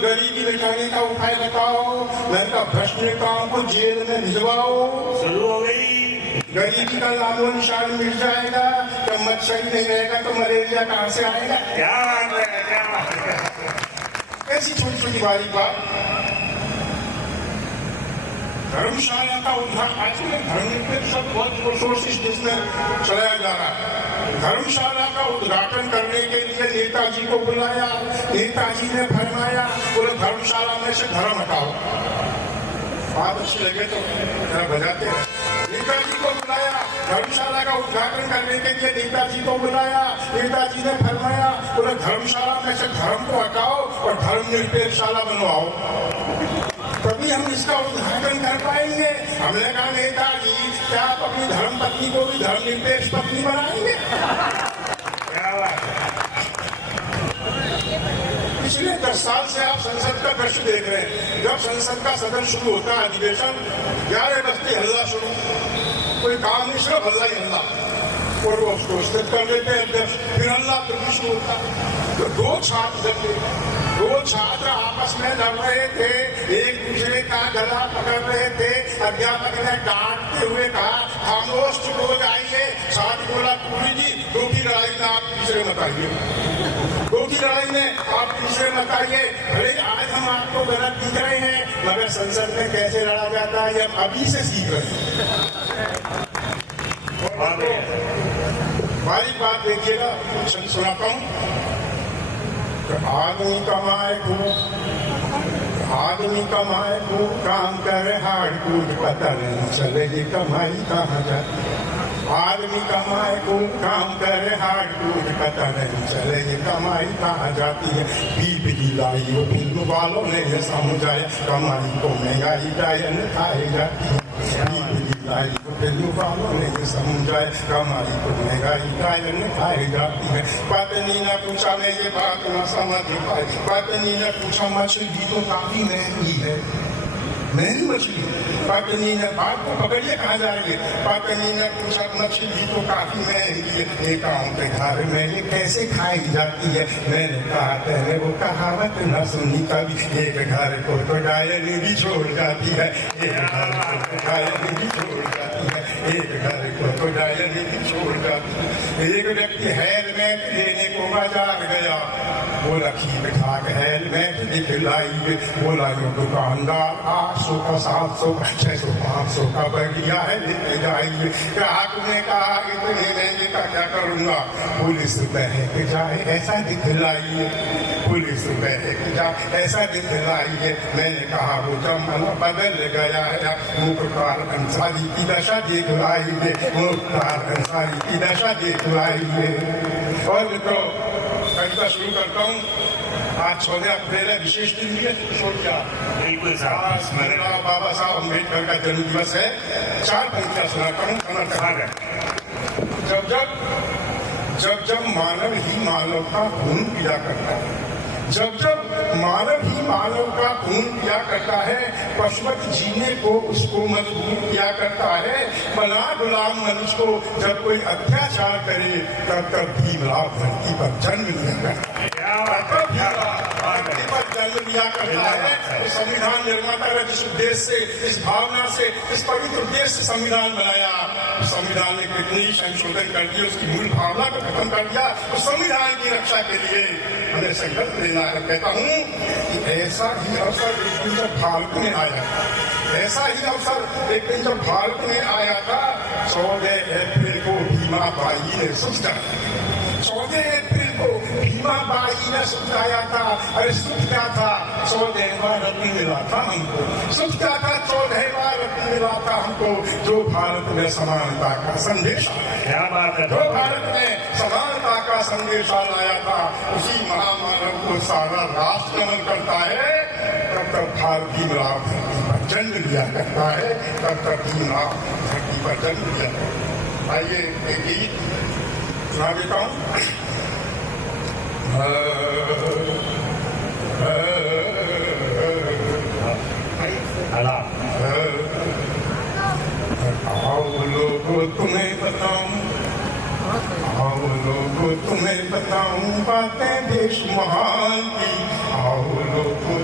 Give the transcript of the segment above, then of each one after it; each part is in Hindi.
गरीबी मिटाने का उपाय बताओ। मैंने कहा भ्रष्ट नेताओं को जेल में भिजवाओ। शुरू हो गई। गरीबी का नामो निशान मिट जाएगा। जब मच्छर नहीं रहेगा तो मलेरिया कहाँ से आएगा? क्या बात है, क्या बात है। ऐसी छोटी छोटी बारीक बात। धर्मशाला का उद्घाटन आजकल धर्मनिरपेक्ष सब बहुत वर्षों से बिजनेस चलाया जा रहा है। धर्मशाला का उद्घाटन करने के लिए नेताजी को बुलाया। नेताजी ने फरमाया बोले धर्मशाला में से धर्म हटाओ। बात अच्छी लगे तो बजाते हैं। नेताजी को बुलाया, धर्मशाला का उद्घाटन करने के लिए नेताजी को बुलाया। नेताजी ने फरमाया बोले धर्मशाला में से धर्म को हटाओ और धर्मनिरपेक्षशाला बनवाओ, तभी हम इसका उद्घाटन कर पाएंगे। हमने कहा नेताजी क्या आप अपनी धर्म पत्नी को भी धर्मनिरपेक्ष पत्नी बनाएंगे? क्या बात है। पिछले 10 साल से आप संसद का दृश्य देख रहे हैं। जब संसद का सदन शुरू होता है, अधिवेशन 11 बजते हल्ला शुरू, कोई काम नहीं, सिर्फ हल्ला ही हल्ला, और वो उसको स्थित कर देते हैं अध्यक्ष, फिर हल्ला फिर शुरू होता। तो दो छात्र आपस में लड़ रहे थे, एक दूसरे का गला पकड़ रहे थे। अध्यापक ने डांटते हुए कहा खामोश चुप हो जाइए। छात्र बोला पूरी जी दो की लड़ाई में आप तीसरे मत आइए, दो की लड़ाई में आप तीसरे मत आइए। भले आज हम आपको गलत दिख रहे हैं, मगर संसद में कैसे लड़ा जाता है हम अभी से सीख रहे हैं। बारीक बात देखिएगा, सुनाता हूँ। आदमी कमाए खूब, काम करे हार्ड कूद, पता नहीं चले ये कमाई कहाँ जाती। आदमी कमाए खूब, काम करे हार्ड कूद, पता नहीं चले ये कमाई कहाँ जाती है। बीबी लाई वो फिल्म वालों ने ये समझाया, कमाई को महंगाई डायन खाई जाती है। लाई को फिल्म वालों ने ये समझाया, कमाई को महंगाई डायन खाई जाती है। पत्नी ने पूछा मैं ये बात न समझ पाई। पत्नी ने पूछा मछली तो काफी महंगी है, महंगी मछली। पत्नी ने बात को पकड़िए कहाँ जा रही है। पत्नी ने पूछा मछली तो काफी महंगी है, एक गाँव के घर में ये कैसे खाई जाती है। मैंने कहा तेरे वो कहावत न सुनी कभी, एक घर को तो डायन भी छोड़ जाती है, एक घर को तो डायन भी छोड़ जाती है, एक घर को तो डायन भी छोड़ जाती है। एक व्यक्ति हेलमेट लेने को बाजार गया, बोला ठीक ठाक हेलमेट दिखलाइए। बोला यो दुकानदार 800 का 700 का 600 500 का बढ़िया है लेके जाइए। ग्राहक ने कहा इतने महंगे का क्या करूंगा। पुलिस बहक जाए ऐसा दिखलाइए, पुलिस बहक जाए ऐसा दिखलाइए। मैंने कहा वो जमाना बदल गया है, मुख्तार अंसारी की दशा दिखलाइए, मुख्तार अंसारी की दशा दिखलाइए। और तो कविता शुरू करता हूँ। आज 14 अप्रैल है, विशेष दिन भी है। बिल्कुल साहब, बाबा साहब अम्बेडकर का जन्म दिवस है। 4 पंक्तियां सुनाता हूँ। जब जब मानव ही मानव का खून पिया करता है, जब जब मानव ही मानव का खून पिया करता है, पशुपति जीने को उसको मजबूर किया करता है। बना गुलाम मनुष्य को जब कोई अत्याचार करे, तब तब भीमराव धरती पर जन्म लिया करता है। धरती पर जन्म लिया करता है। तो संविधान निर्माता ने जिस उद्देश्य से, इस भावना से, इस पवित्र उद्देश्य से संविधान बनाया, संविधान ने कितनी संशोधन कर दिए, उसकी मूल भावना को खत्म कर दिया। तो संविधान की रक्षा के लिए हमें संकल्प लेना है। कहता हूँ कि ऐसा ही अवसर एक दिन जब भारत में आया, ऐसा ही अवसर एक दिन जब भारत में आया था। 14 अप्रैल को भीमा बाई ने सोचा, 14 अप्रैल को भीमा बाई ने सुझाया था। अरे सुख क्या था, 14वां रत्न मिला था हमको। सुख क्या था, 14वां रत्न मिला था हमको, जो भारत में समानता का संदेश, क्या बात है, जो भारत में समानता का संदेश लाया था। उसी महामानव को सारा राष्ट्र नमन करता है। तब तक भारत भीमराव धरती पर जन्म लिया करता है, तब तक भीमराव धरती पर जन्म लिया करता है। आइए एक गीत सुना देता हूँ। आओ लोगों तुम्हें बताऊं, आओ लोगों तुम्हें बताऊं बातें देश महान की। आओ लोगों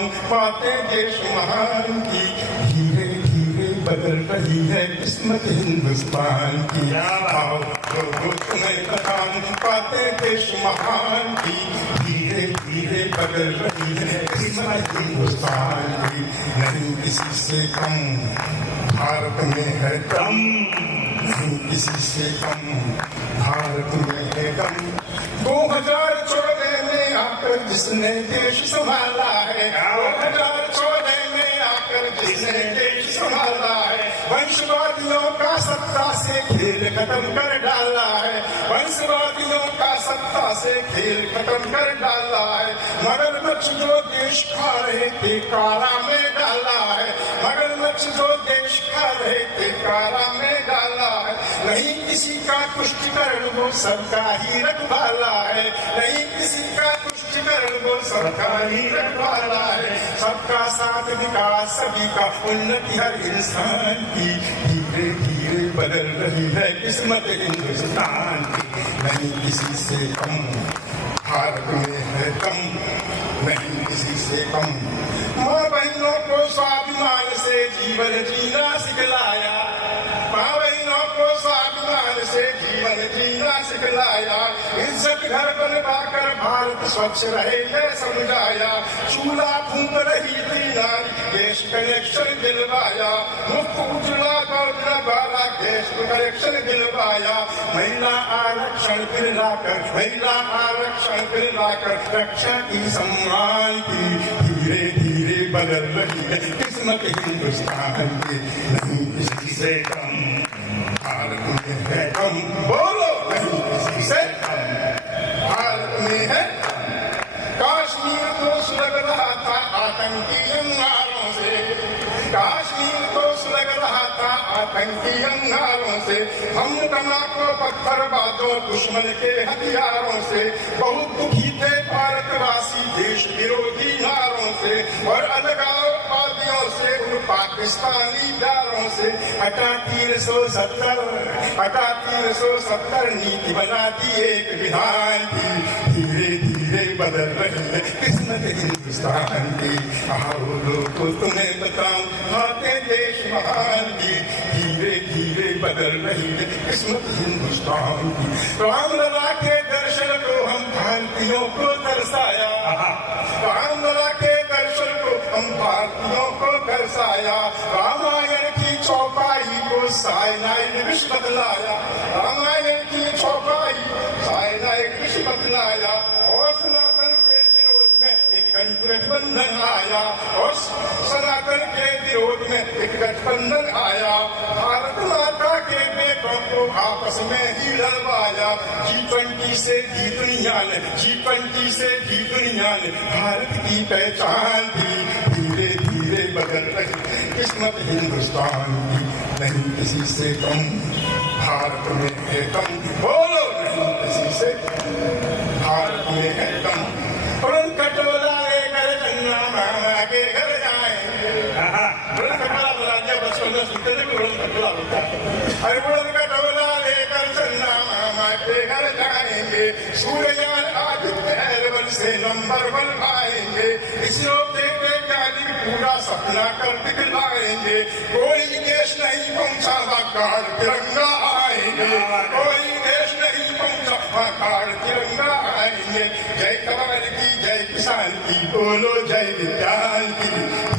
काम पाते देश महान की। धीरे धीरे बदल रही है किस्मत हिंदुस्तान की। आओ लोगों तुम्हें काम पाते देश महान की। धीरे धीरे बदल रही है किस्मत हिंदुस्तान की। नहीं किसी से कम भारत में है दम, नहीं किसी से कम भारत में है दम। 2014 में आकर जिसने देश संभाला है, 2014 में आकर जिसने देश संभाला है, वंशवादियों का सत्ता से खेल खत्म कर डाला है, वंशवादियों का सत्ता से खेल खत्म कर डाला है। मगरमच्छ जो देश खा रहे थे कारा में डाला है, मगरमच्छ जो देश खा रहे थे कारा में डाला है। नहीं किसी का तुष्टिकरण वो सबका ही रखवाला है, नहीं किसी का तुष्टिकरण वो सबका ही रखवाला है। सबका साथ विकास सभी का उन्नति हर इंसान की। धीरे धीरे बदल रही है किस्मत हिंदुस्तान की। नहीं किसी से कम भारत में है दम, नहीं किसी से कम। माँ बहनों को स्वाभिमान से जीवन जीना सिखलाया, माँ बहनों को स्वाभिमान से जीवन जीना सिखलाया। इज्जत घर बनवाकर भारत स्वच्छ रहे यह समझाया। चूल्हा फूंक रही थी नारी गैस कनेक्शन दिलवाया, मुफ्त उजला योजना द्वारा गैस कनेक्शन दिलवाया। महिला आरक्षण बिल लाकर, महिला आरक्षण बिल लाकर रक्षा की सम्मान की। धीरे धीरे बदल रही है किस्मत हिंदुस्तान की। नहीं किसी से कम भारत में है कम, बोलो नहीं किसी से कम भारत में है। काश्मीर को सुलग रहा था आतंकी अंगारों से, काश्मीर को सुलग रहा था आतंकी अंगारों से। हम तमाको पत्थरबाजों दुश्मन के हथियारों से। बहुत दुखी थे भारतवासी देश विरोधी नारों से और अलगाववादियों से, उन पाकिस्तानी प्यारों से। हटा 370, हटा 370 नीति बना दी एक विधान की। धीरे धीरे बदल रही है किस्मत हिंदुस्तान की। आओ लोगों तुम्हें बताऊं आते देश महान की। धीरे धीरे बदल रही है किस्मत हिंदुस्तान की। रामलला के दर्शन को हम भारतीयों को दर्शाया, रामलला के दर्शन को हम भारतीयों को दर्शाया। रामायण की चौपाई को साइनाइड विष बदलाया, रामायण की चौपाई साइनाइड विष बदलाया। और सनातन के विरोध में एक गठबंधन आया, और सनातन के विरोध में एक गठबंधन आया। भारत माता के बेटों को आपस में ही लड़वाया। G20 से भी दुनिया ने, G20 से भी दुनिया ने भारत की पहचान दी। धीरे धीरे बदल रही किस्मत हिंदुस्तान की। नहीं किसी से कम भारत में है कम, बोलो नहीं किसी से भारत में है कम। उड़न खटोला लेकर चन्ना मामा के घर जाएंगे। उड़न खटोला बुलाते बचपन में सुनते थे, उड़न खटोला बोलता है। अरे उड़न खटोला लेकर चन्ना मामा के घर जाएंगे। सूर्ययान आदित्य एलेवन से नंबर 1 आएंगे। इसरो के वैज्ञानिक पूरा सपना कर दिखलाएंगे। कोई देश नहीं पहुंचा वकार तिरंगा आएंगे, कोई देश नहीं पहुंचा वकार तिरंगा आएंगे। जय कमाल की, जय किसान की, बोलो जय विज्ञान की।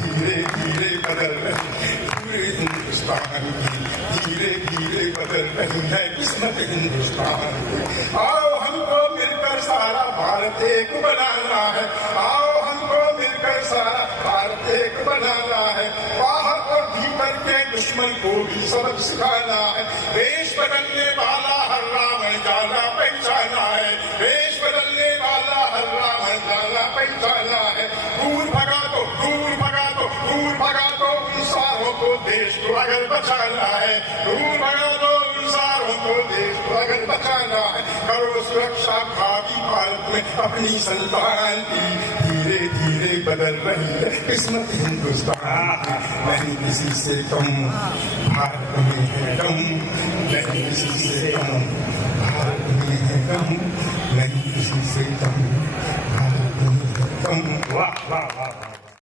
धीरे धीरे बदल रही पूरे हिंदुस्तान की। धीरे धीरे बदल रही है किस्मत हिंदुस्तान की। आओ हमको मिलकर सारा भारत एक बनाना है, आओ हमको मिलकर सारा भारत एक बनाना है। बाहर और भीतर के दुश्मन को भी सबक सिखाना है। देश बदलने वाला हर रावण जाना पहचाना है, देश बदलने वाला हर रावण जाना पहचाना है। दूर भगा दो, दूर भगा दो, दूर भगा दो उन सारों को, देश को अगर बचाना है। दूर भगा दो उन सारों को, देश को अगर बचाना है। करो सुरक्षा भावी भारत में अपनी संतान की। धीरे धीरे बदल रही है किस्मत हिंदुस्तान की। नहीं किसी से कम भारत में है कम, नहीं किसी से कम भारत में है कम, नहीं किसी से कम भारत में है कम। वाह वाह वाह।